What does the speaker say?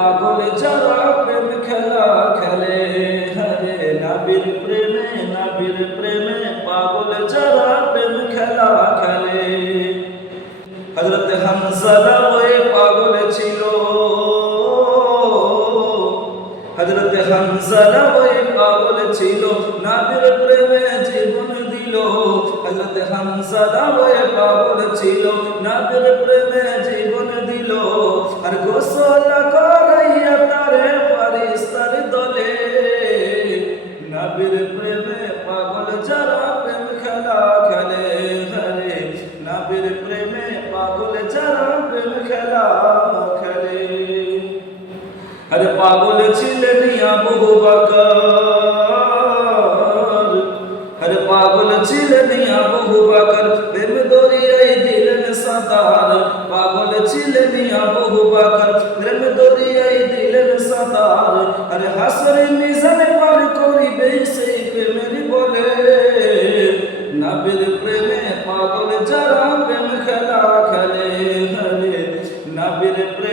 পাগল যারা প্রেম খেলা খেলে, হরে নবীর প্রেমে পাগল যারা প্রেম খেলা খেলে। হযরত হামজা ওই পাগল ছিল, হযরত হামজা ওই পাগল ছিল, নবীর প্রেমে জীবন দিল। হযরত হামজা ওই পাগল ছিল, নবীর প্রেমে জীবন দিল। আর গোসল করাইয়া তারে ফেরেশতার দলে, নবীর প্রেমে পাগল যারা প্রেম খেলা খেলে, হরে নবীর প্রেমে পাগল যারা প্রেম খেলা খেলে। আরে পাগল ছিলেন আবু বকর, আরে পাগল ছিলেন আবু বকর, প্রেম দরিয়ায় দিলেন সাঁতার। পাগল ছিলেন আবু বকর, প্রেম দরিয়ায় দিলেন সাঁতার। আরে হাসরে মিজান পার করিবে সেই প্রেমের বলে, নবীর প্রেমে পাগল যারা প্রেম খেলা খেলে, হরে নবীর প্রেমে